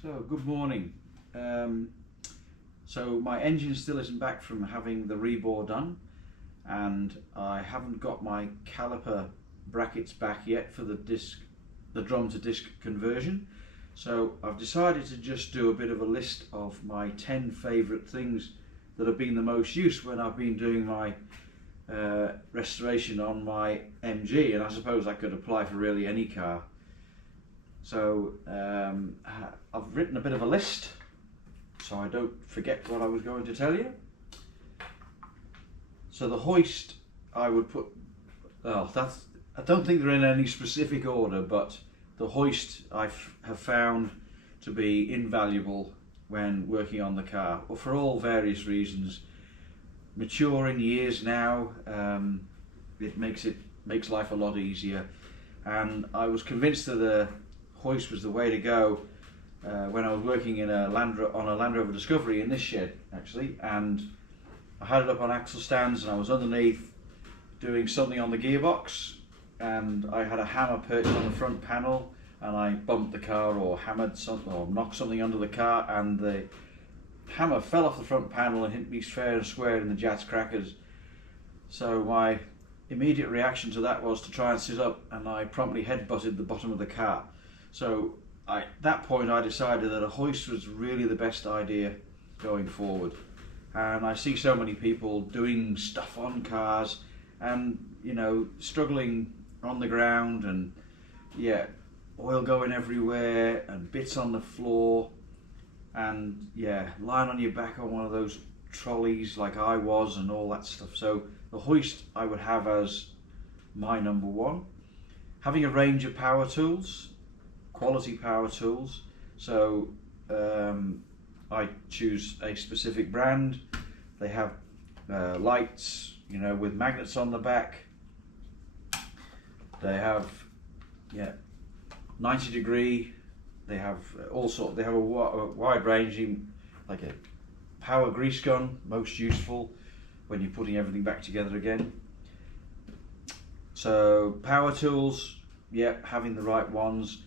So, good morning. So my engine still isn't back from having the rebore done, and I haven't got my caliper brackets back yet for the drum to disc conversion. So I've decided to just do a bit of a list of my 10 favourite things that have been the most use when I've been doing my restoration on my MG, and I suppose that could apply for really any car. So I've written a bit of a list so I don't forget what I was going to tell you. So the hoist, I would put, I don't think they're in any specific order, but the hoist I have found to be invaluable when working on the car, for all various reasons. Mature in years now, it makes life a lot easier, and I was convinced that the hoist was the way to go when I was working in on a Land Rover Discovery in this shed actually, and I had it up on axle stands and I was underneath doing something on the gearbox, and I had a hammer perched on the front panel, and I bumped the car or hammered something or knocked something under the car, and the hammer fell off the front panel and hit me fair and square in the Jats crackers. So my immediate reaction to that was to try and sit up, and I promptly headbutted the bottom of the car. So at that point I decided that a hoist was really the best idea going forward. And I see so many people doing stuff on cars and, you know, struggling on the ground, and yeah, oil going everywhere and bits on the floor, and yeah, lying on your back on one of those trolleys like I was and all that stuff. So the hoist I would have as my number one. Having a range of power tools, quality power tools. So I choose a specific brand. They have lights, you know, with magnets on the back. They have 90 degree. They have they have a wide ranging, like a power grease gun, most useful when you're putting everything back together again. So power tools, having the right ones.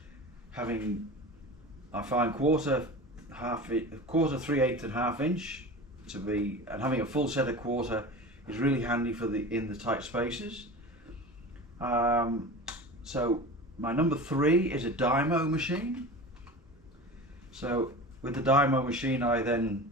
I find quarter, 3/8 and 1/2 inch to be, and having a full set of quarter is really handy for in the tight spaces. So my number 3 is a dymo machine. So with the dymo machine I then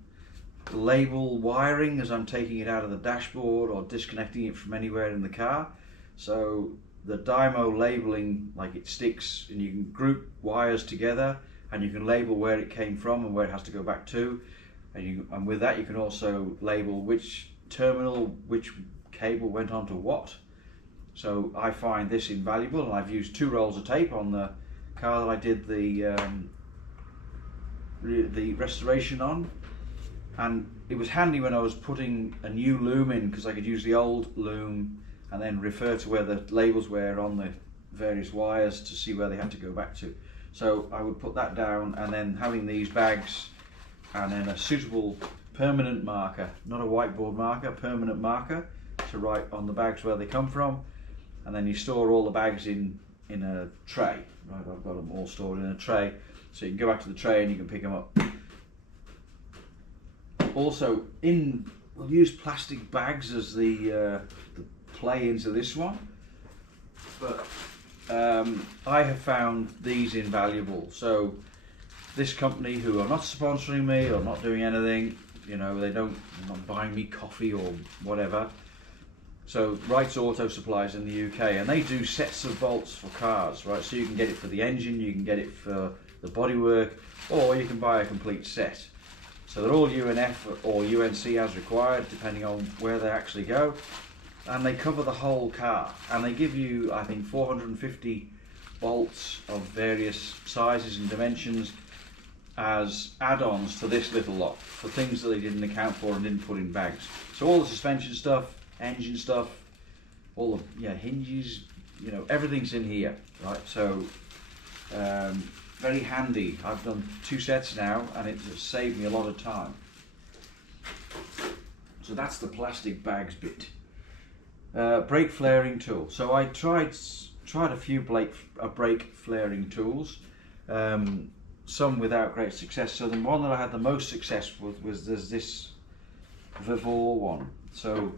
label wiring as I'm taking it out of the dashboard or disconnecting it from anywhere in the car. So the dymo labeling, like, it sticks, and you can group wires together and you can label where it came from and where it has to go back to, and with that you can also label which terminal, which cable went on to what. So I find this invaluable, and I've used 2 rolls of tape on the car that I did the restoration on, and it was handy when I was putting a new loom in, because I could use the old loom and then refer to where the labels were on the various wires to see where they had to go back to. So I would put that down, and then having these bags and then a suitable permanent marker, not a whiteboard marker, permanent marker to write on the bags where they come from, and then you store all the bags in a tray. Right, I've got them all stored in a tray, so you can go back to the tray and you can pick them up. Also, we'll use plastic bags as the play into this one, but I have found these invaluable. So this company, who are not sponsoring me or not doing anything, you know, they're not buying me coffee or whatever. So Wright's Auto Supplies in the UK, and they do sets of bolts for cars, right? So you can get it for the engine, you can get it for the bodywork, or you can buy a complete set. So they're all UNF or UNC as required, depending on where they actually go. And they cover the whole car, and they give you, I think, 450 bolts of various sizes and dimensions as add-ons to this little lot, for things that they didn't account for and didn't put in bags. So all the suspension stuff, engine stuff, all the hinges, you know, everything's in here, right? So very handy. I've done 2 sets now, and it has saved me a lot of time. So that's the plastic bags bit. Brake flaring tool. So I tried a few brake flaring tools. some without great success. So the one that I had the most success with was there's this Vivor one. So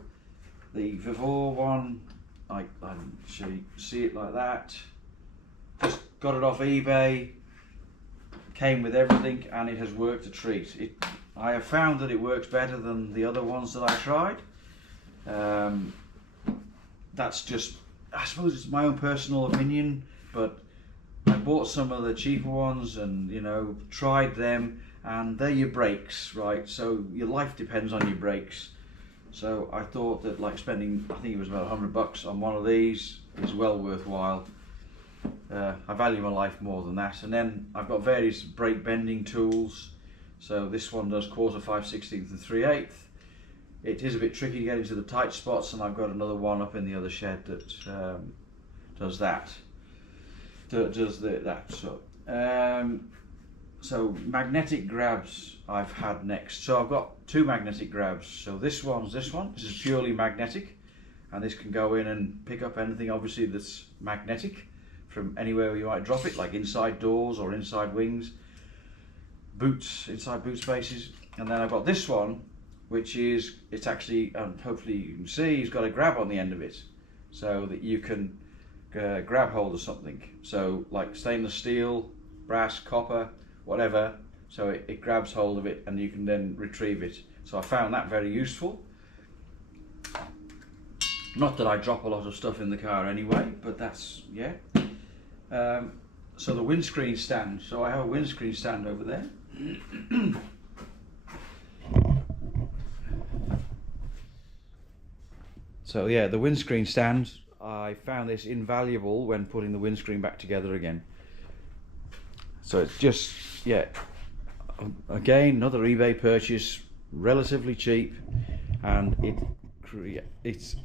the Vivor one, I actually see it like that. Just got it off eBay. Came with everything, and it has worked a treat. I have found that it works better than the other ones that I tried. That's just, I suppose it's my own personal opinion, but I bought some of the cheaper ones and, you know, tried them, and they're your brakes, right? So your life depends on your brakes. So I thought that, like, spending, I think it was about $100 on one of these is well worthwhile. I value my life more than that. And then I've got various brake bending tools. So this one does 1/4, 5/16 and 3/8. It is a bit tricky to get into the tight spots, and I've got another one up in the other shed that does that. So magnetic grabs I've had next. So I've got 2 magnetic grabs. So this is purely magnetic, and this can go in and pick up anything obviously that's magnetic from anywhere you might drop it, like inside doors or inside wings, boots, inside boot spaces. And then I've got this one, which is, it's actually, hopefully you can see, it's got a grab on the end of it, so that you can grab hold of something. So like stainless steel, brass, copper, whatever, so it grabs hold of it and you can then retrieve it. So I found that very useful. Not that I drop a lot of stuff in the car anyway, but that's, yeah. So the windscreen stand, so I have a windscreen stand over there. So yeah, the windscreen stand, I found this invaluable when putting the windscreen back together again. So it's just, yeah, again, another eBay purchase, relatively cheap, and it's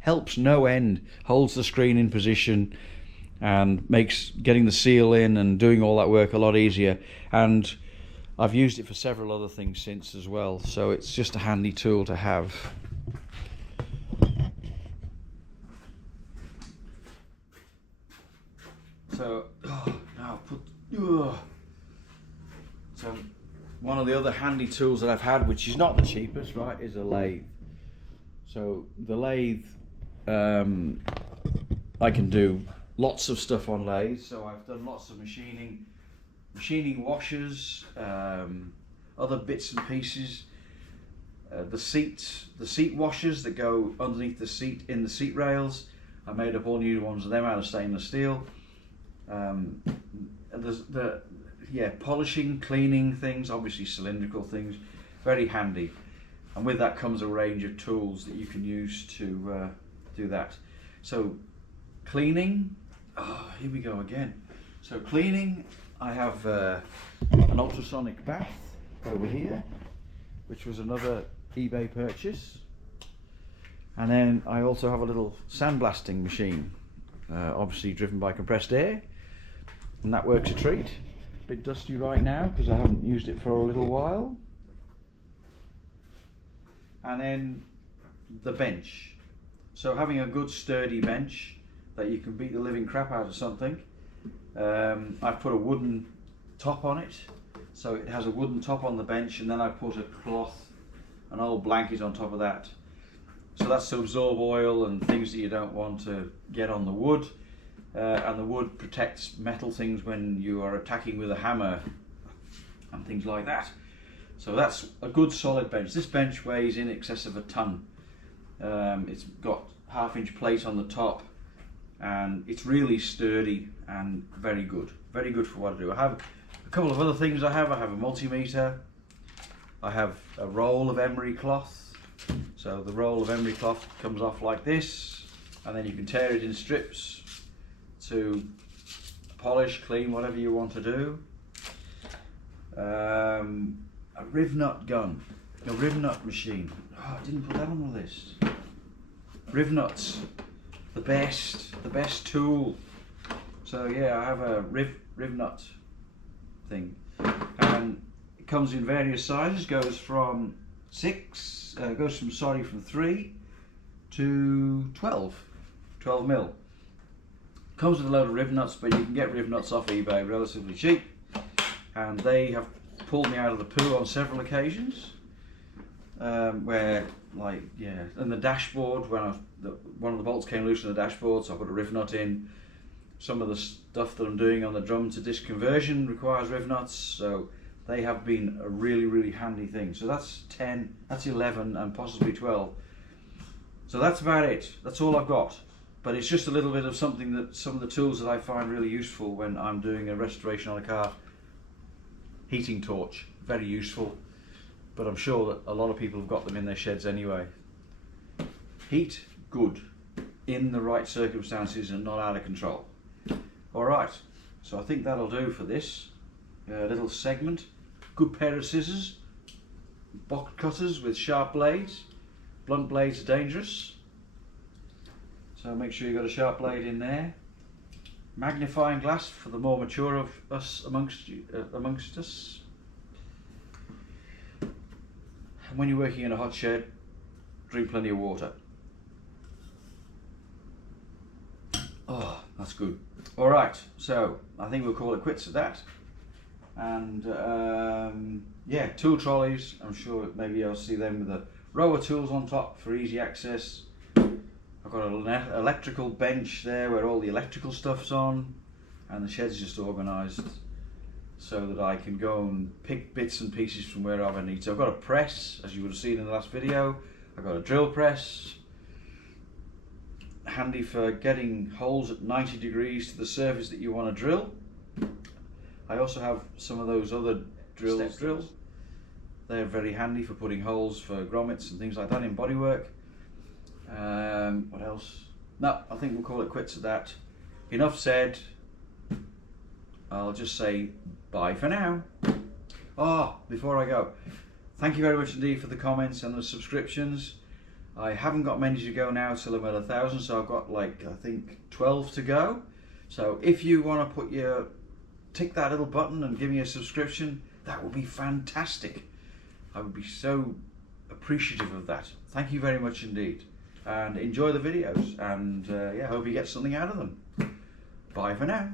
helps no end, holds the screen in position and makes getting the seal in and doing all that work a lot easier. And I've used it for several other things since as well, so it's just a handy tool to have. So so one of the other handy tools that I've had, which is not the cheapest, right, is a lathe. So the lathe, I can do lots of stuff on lathe. So I've done lots of machining washers, other bits and pieces. The seat washers that go underneath the seat in the seat rails, I made up all new ones of them out of stainless steel. Polishing, cleaning things, obviously cylindrical things, very handy. And with that comes a range of tools that you can use to do that. So cleaning, here we go again. So cleaning, I have an ultrasonic bath over here, which was another eBay purchase. And then I also have a little sandblasting machine, obviously driven by compressed air, and that works a treat. A bit dusty right now because I haven't used it for a little while. And then the bench. So having a good sturdy bench that you can beat the living crap out of something. I've put a wooden top on it, so it has a wooden top on the bench, and then I put a cloth, an old blanket on top of that. So that's to absorb oil and things that you don't want to get on the wood. And the wood protects metal things when you are attacking with a hammer and things like that. So that's a good solid bench. This bench weighs in excess of a ton. It's got 1/2-inch plate on the top, and it's really sturdy and very good. Very good for what I do. I have a couple of other things I have a multimeter. I have a roll of emery cloth. So the roll of emery cloth comes off like this, and then you can tear it in strips to polish, clean, whatever you want to do. A riv nut gun, a riv nut machine. Oh, I didn't put that on the list. Riv nuts, the best tool. So yeah, I have a riv nut thing, and it comes in various sizes. Goes from 3 to 12 mil. Comes with a load of riv nuts, but you can get riv nuts off eBay relatively cheap. and they have pulled me out of the poo on several occasions. Where, like, yeah, and the dashboard, when one of the bolts came loose in the dashboard, so I put a riv nut in. Some of the stuff that I'm doing on the drum to disc conversion requires riv nuts, so they have been a really, really handy thing. So that's 10, that's 11, and possibly 12. So that's about it. That's all I've got. But it's just a little bit of something that, some of the tools that I find really useful when I'm doing a restoration on a car. Heating torch, very useful. But I'm sure that a lot of people have got them in their sheds anyway. Heat, good, in the right circumstances and not out of control. Alright, so I think that'll do for this little segment. Good pair of scissors, box cutters with sharp blades. Blunt blades are dangerous, so make sure you've got a sharp blade in there. Magnifying glass for the more mature of us amongst us. And when you're working in a hot shed, drink plenty of water. Oh, that's good. Alright, so I think we'll call it quits at that. And yeah, tool trolleys, I'm sure maybe I'll see them with the rower tools on top for easy access. I've got an electrical bench there where all the electrical stuff's on, and the shed's just organised so that I can go and pick bits and pieces from wherever I need. So I've got a press, as you would have seen in the last video. I've got a drill press, handy for getting holes at 90 degrees to the surface that you want to drill. I also have some of those other drills. They're very handy for putting holes for grommets and things like that in bodywork. What else? No, I think we'll call it quits at that. Enough said. I'll just say bye for now. Oh, before I go, thank you very much indeed for the comments and the subscriptions. I haven't got many to go now till I'm at 1,000, so I've got like, I think 12 to go. So if you want to tick that little button and give me a subscription, that would be fantastic. I would be so appreciative of that. Thank you very much indeed, and enjoy the videos, and yeah, hope you get something out of them. Bye for now.